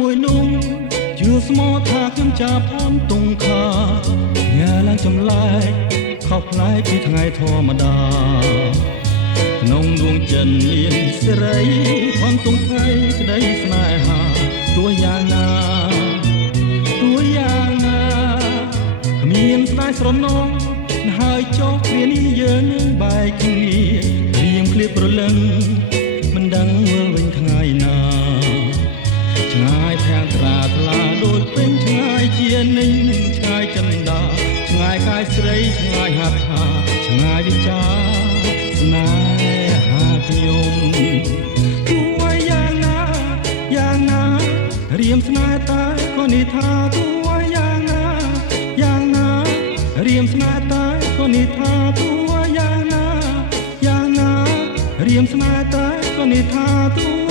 មួយនោះជឿស្មោះថាខ្ញុំចាប់ផនតុងខាញ៉ាឡើងចម្លែកខុសប្លែកពីថ្ងៃធម្មតាក្នុងដួងចិនមានសេរីផនតុងភ័យក្តីស្នេហាទោះយ៉ាងណាគ្មានស្ដាយស្រណងហើយចុះគ្នានេះយើងនឹងបែកគ្នារៀងឃ្លាតប្រលឹងមិនដឹងមើលវិញថ្ងៃណាឆ្ងាយភាំងត្រាថ្លាដូចពេញឆ្ងាយជានិញឆ្ងាយចិនដាឆ្ងាយកាយស្រីឆ្ងាយហាត់ថាឆ្ងាយវិចាស្នេហាខ្ញុំគួរយ៉ាងណារៀមស្នេហ៍តែក៏នេះថាគួរយ៉ាងណារៀមស្នេហ៍តែក៏នេះថាគួរយ៉ាងណារៀមស្នេហ៍តែក៏នេះថាគួរ